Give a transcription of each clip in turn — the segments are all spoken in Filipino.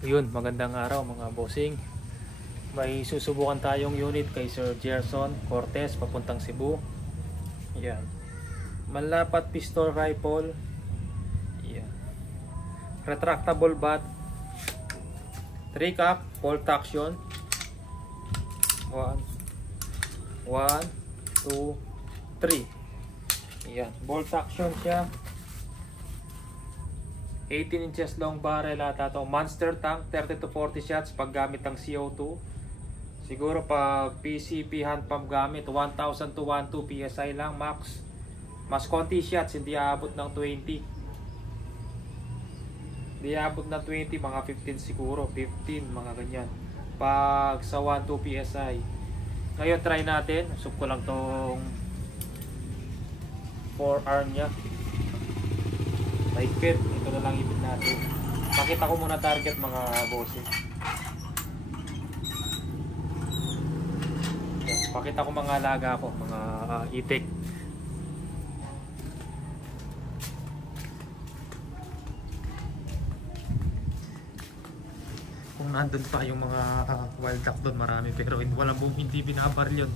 Yun, magandang araw mga bossing. May susubukan tayong unit kay Sir Gerson Cortez papuntang Cebu. Yan. Manlapat pistol rifle. Yan. Retractable bat. 3 cock, bolt action. 1 2 3. Yan, bolt action siya. 18 inches long barrel ata to. Monster tank, 30 to 40 shots pag gamit ang CO2. Siguro pag PCP hand pump gamit, 1,000 to 1,2 PSI lang max. Mas konti shots, hindi aabot ng 20. Hindi aabot ng 20, mga 15 siguro. 15, mga ganyan. Pag sa 1,2 PSI. Ngayon try natin. Sub ko lang tong 4R nya. Mahigpit, ito na lang ipit natin. Pakita ko muna target mga bossing. Pakita ko mga alaga ko, mga itik. Kung nandun pa yung mga wild duck doon, marami, pero hindi binabaril yun.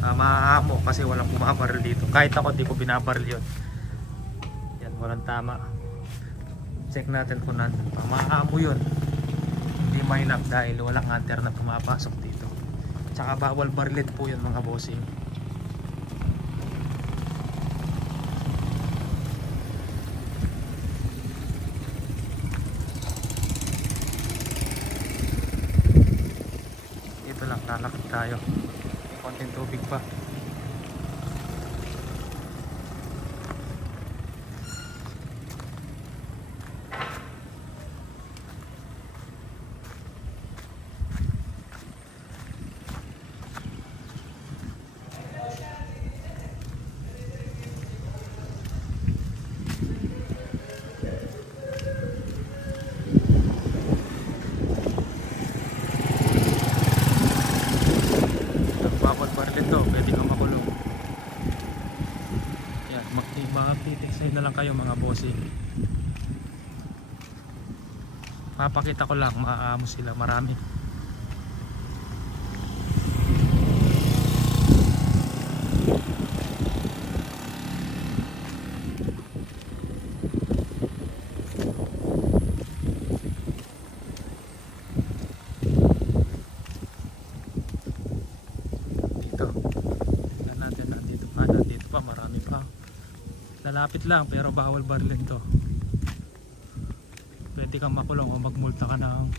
Maaamo kasi walang bumabaril dito. Kahit ako di ko binabaril yun. Yan, walang tama. Check natin kung nandun pa. Maaamo yun. Hindi mainap dahil walang hunter na pumapasok dito. Tsaka bawal barilit po yun mga bossing. Dito lang lalakad tayo. May konting tubig pa. Mag-titik na lang kayo mga bossing. Papakita ko lang, maaamo sila, marami. Dito. Tingnan natin, nandito pa, marami pa. Lalapit lang pero bawal barilin to. Pwede kang makulong o magmulta ka ng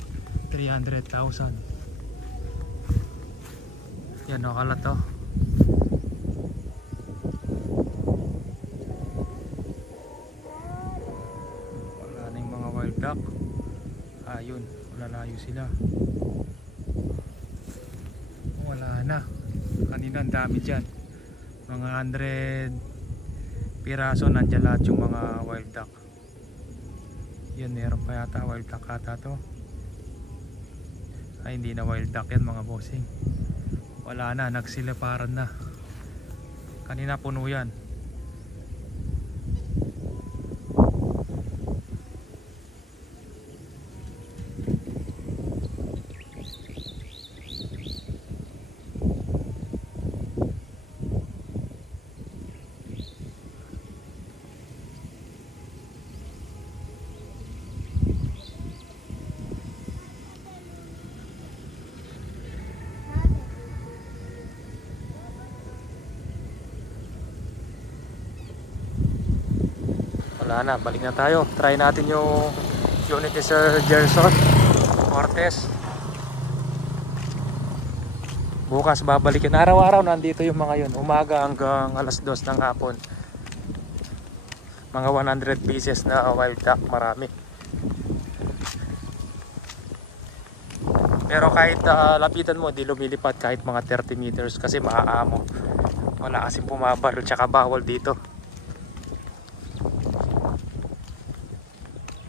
300,000. Yan o, kalat to. Wala na yung mga wild duck. Ayun, lalayo sila. Wala na. Kanina ang dami dyan. Mga 100 piraso, nandyan lahat yung mga wild duck. Yun, meron pa yata wild duck ata to. Ay, hindi na wild duck yan mga bossing. Wala na, nagsiliparan na. Kanina puno yan. Wala na, balik na tayo. Try natin yung unit ni Sir Gerson Cortez. Bukas babalikin. Araw-araw nandito yung mga yun. Umaga hanggang alas 2 ng hapon. Mga 100 pieces na wild duck, marami. Pero kahit lapitan mo, di lumilipad kahit mga 30 meters kasi maaamo. Wala kasing bumabaril, tsaka bawal dito.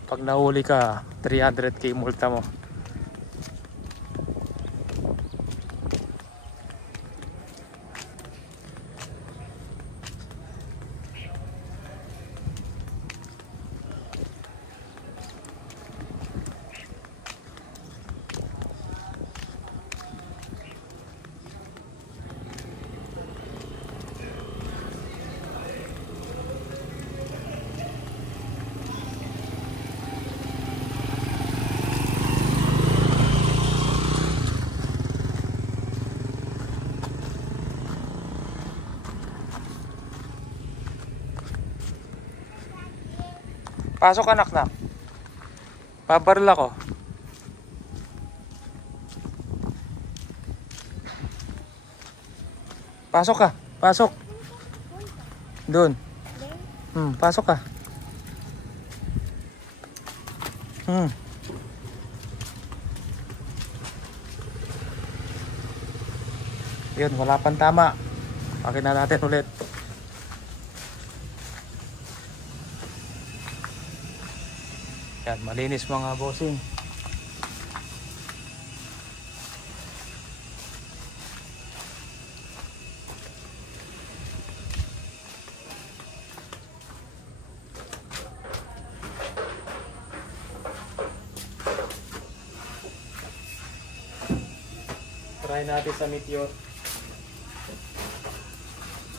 Pag nahuli ka, 300k multa mo. Pasok anak na. Babaril ako. Pasok ka. Pasok. Doon. Pasok ka. Yun, wala pang tama. Pakita natin ulit. Yan, malinis mga bossing. Try natin sa Meteor.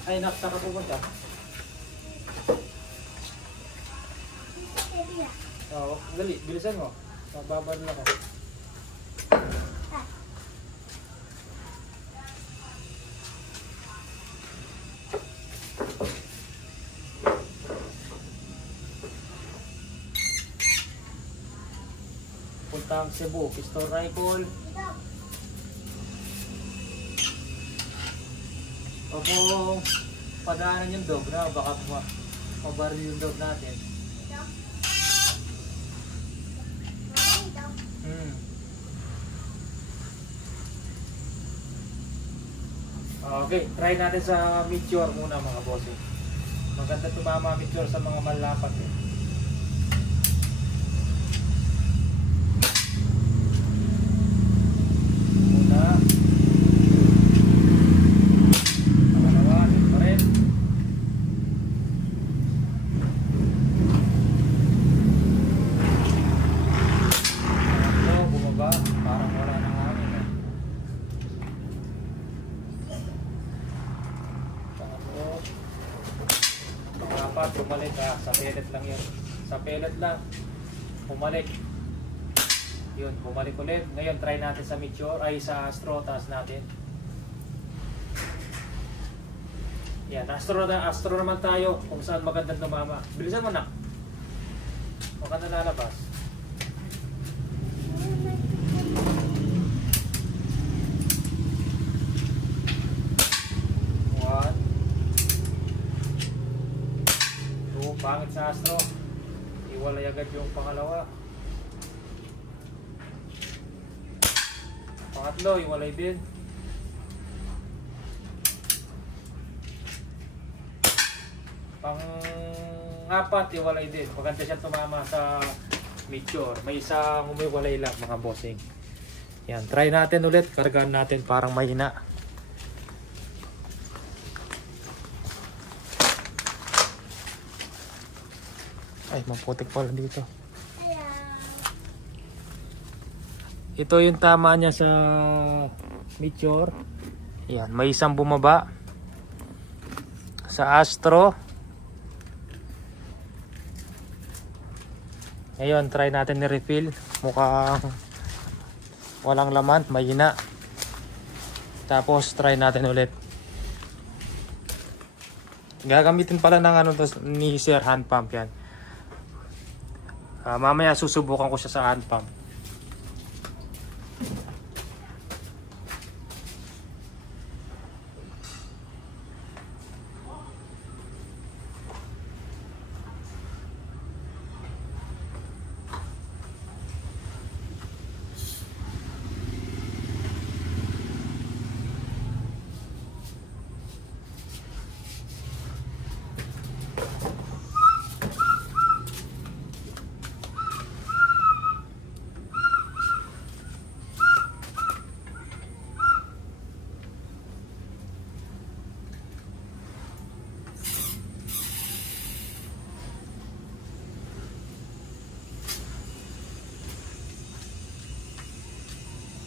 Ay, naksa ka pupunta. Oo, dali, bilisan mo. Mababad na ka. Puntang Cebu, pistol rifle. Huwag mo padaanan yung dog na baka mabaril yung dog natin. Okay, try natin sa Meteor muna mga bossing. Maganda tumama Meteor sa mga malapat eh. Bumalik sa pellet lang yun. Sa pellet lang. Bumalik. Yun, bumalik ulit. Ngayon, try natin sa Meteor, ay sa Astro, taas natin. Yan, Astro naman tayo kung saan magandang tumama. Bilisan mo na. Maganda lalabas. Pangit sa Astro, iwalay agad yung pangalawa. Pangatlo, iwalay din. Pang-apat, iwalay din. Maganda siya tumama sa Meteor. May isang umiwalay lang mga bossing. Yan, try natin ulit. Kargaan natin parang mahina. Ay, maputik pala dito. Ito yung tama niya sa Meteor. Yan, may isang bumaba. Sa Astro. Ngayon, try natin ni-refill. Mukhang walang laman, mahina. Tapos, try natin ulit. Gagamitin pala ng ano to, ni Sir hand pump yan. Mamaya susubukan ko siya sa hand pump.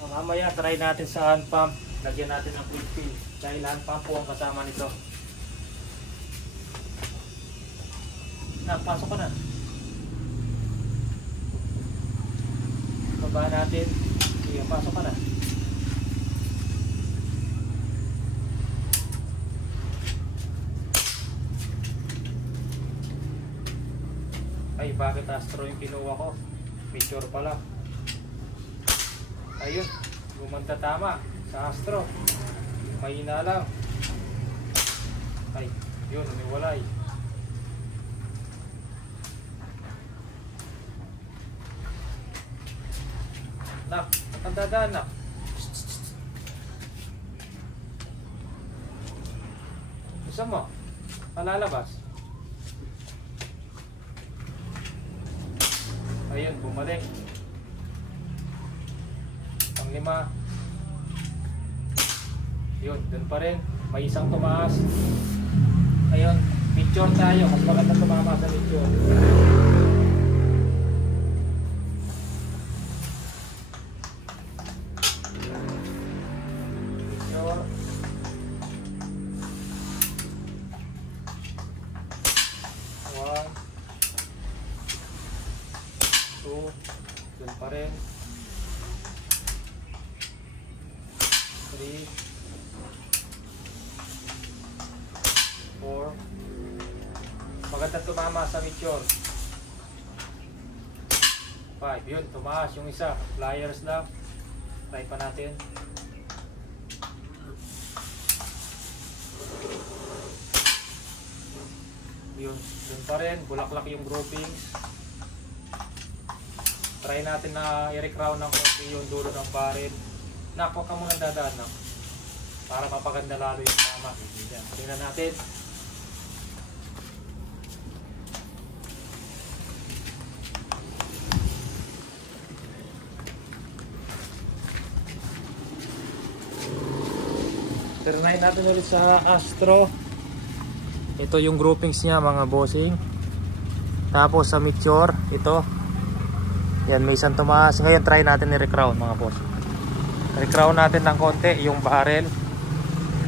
Mamaya try natin sa hand pump. Lagyan natin ng quick fill. Dahil hand pump po ang kasama nito. Pasok ka na. Baba natin. Sige, pasok ka na. Ay, bakit Astro yung kinuha ko. Picture pala. Ayun, gumanda tama sa Astro. Mahina lang. Ay, yun, umiwalay. Nak, ang dadaan nak. Gusto mo? Palalabas. Ayun, bumalik. Pang-5. Yun, dun pa rin. May isang tumaas. Ayun, picture tayo. Mas maganda tumama sa picture. Picture. 1, 2, dun pa rin. 3, 4. Maganda tumama sa picture. 5. Yun, tumaas yung isa. Pliers lang. Try pa natin. Yun, yun pa rin. Bulaklak yung groupings. Try natin na i-recrown ng konti yung dulo ng barrel. Huwag ka muna dadaan na. Para mapaganda lalo yung tama. Yan. Tingnan natin. Turnayin natin ulit sa Astro. Ito yung groupings niya mga bossing. Tapos sa Meteor, ito. Yan, may isang tumaas. Ngayon try natin i-recrown mga boss. Recrown natin ng konti yung barrel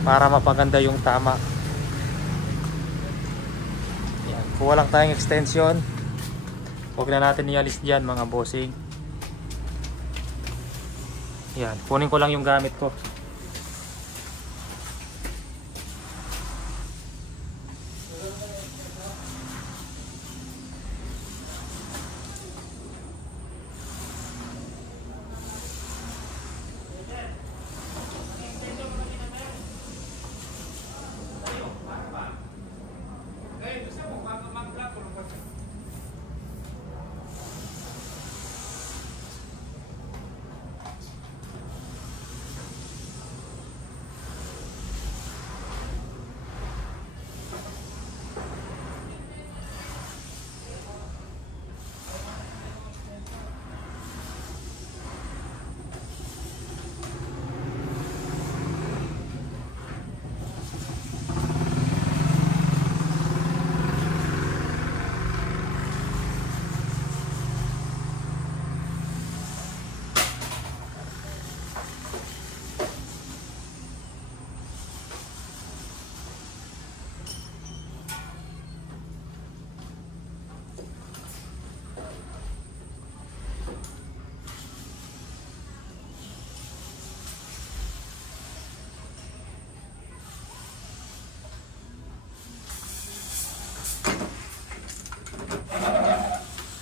para mapaganda yung tama. Yan, kuha lang tayong extension. Huwag na natin ialis dyan mga bossing. Yan, kunin ko lang yung gamit ko.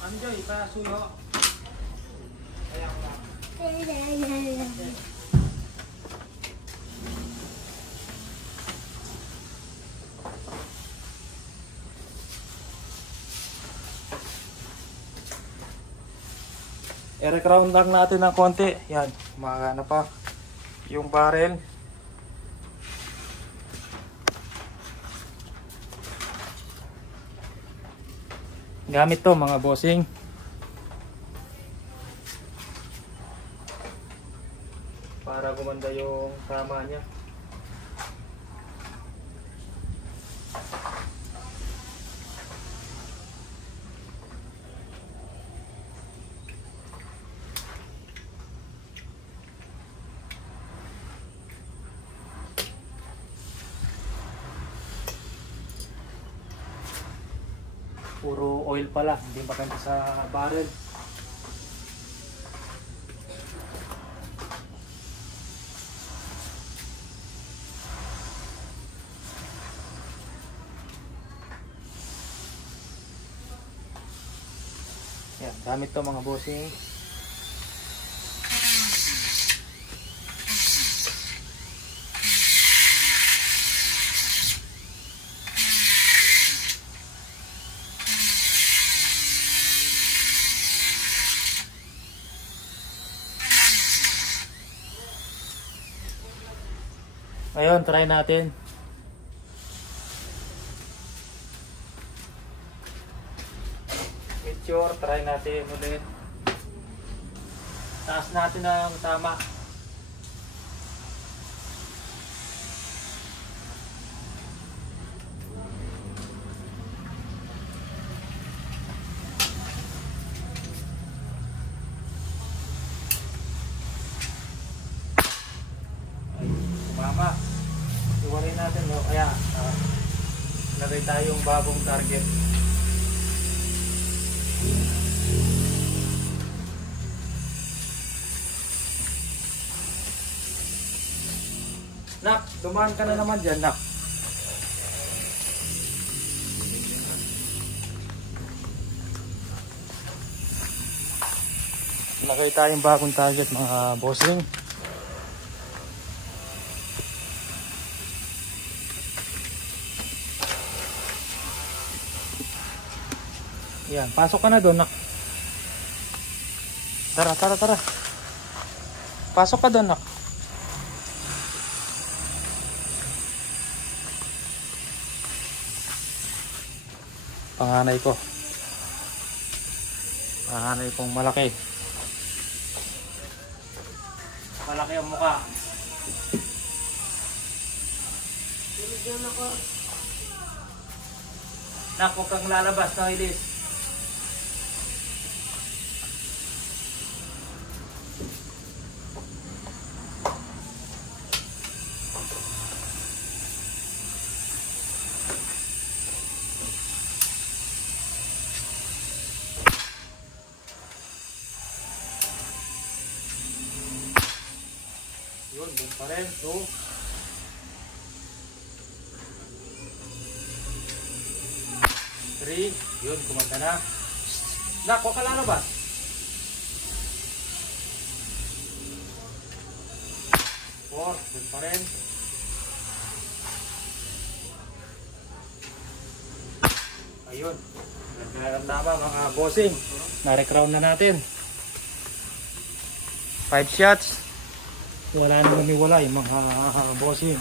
Anjoy, pasuyo. Kaya ko lang. I-recrown lang natin ng konti. Yan, kumagana pa yung barrel. Gamit to mga bossing. Para gumanda yung tama niya. Puro oil pala, hindi maganda sa barrel. Gamit to mga bossing. Ngayon, try natin. Picture, try natin ulit. Taas natin ang tama. Ay, tumama. Iwarin natin, no? Kaya lagay tayong bagong target. Nak, dumaan ka na naman dyan, Nak. Lagay tayong bagong target mga bossing. Yan, pasok ka na doon, Nak. Tara, tara, tara. Pasok ka doon, Nak. Panganay ko. Panganay kong malaki. Malaki ang mukha. Nak, huwag kang lalabas na ilis. Yun, doon pa rin. 2. 3. Yun, kumanta na. Nak, huwag ka lalabas. 4. Doon pa rin. Ayun. Nagkaramdama mga bossing. Na-recrown na natin. 5 shots. Wala na umiwala yung mga bossing.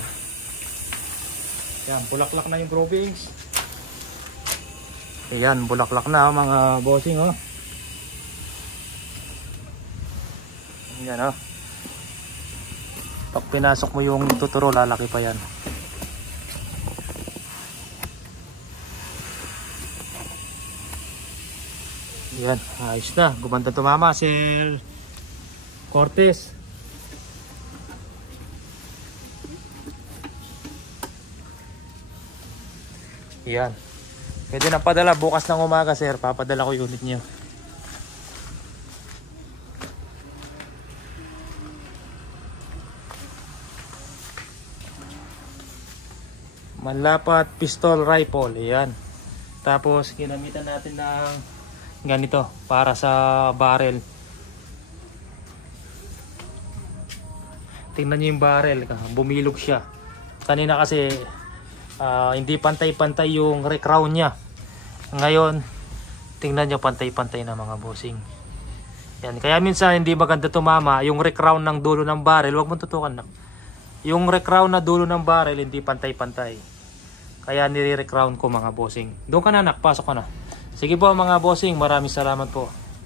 Yan, bulaklak na yung probings. Ayan, bulaklak na mga bossing, oh. Yan, oh. Pag pinasok mo yung tuturo, lalaki pa yan. Yan, ayos na. Gumanda tumama, Sir Cortez. Yan. Pwede na padala bukas ng umaga, sir. Papadala ko unit niyo. Manlapat pistol rifle. Yan. Tapos ginamitan natin ng ganito para sa barrel. Tingnan niyo yung barrel. Bumilog siya. Kanina kasi hindi pantay-pantay yung recrown niya. Ngayon, tingnan nyo pantay-pantay na mga bossing. Yan. Kaya minsan hindi maganda tumama yung recrown ng dulo ng barrel. Huwag mong tutukan na. Yung recrown na dulo ng barrel hindi pantay-pantay. Kaya nire-recrown ko mga bossing. Doon ka na, Nak. Pasok ka na. Sige po mga bossing. Maraming salamat po.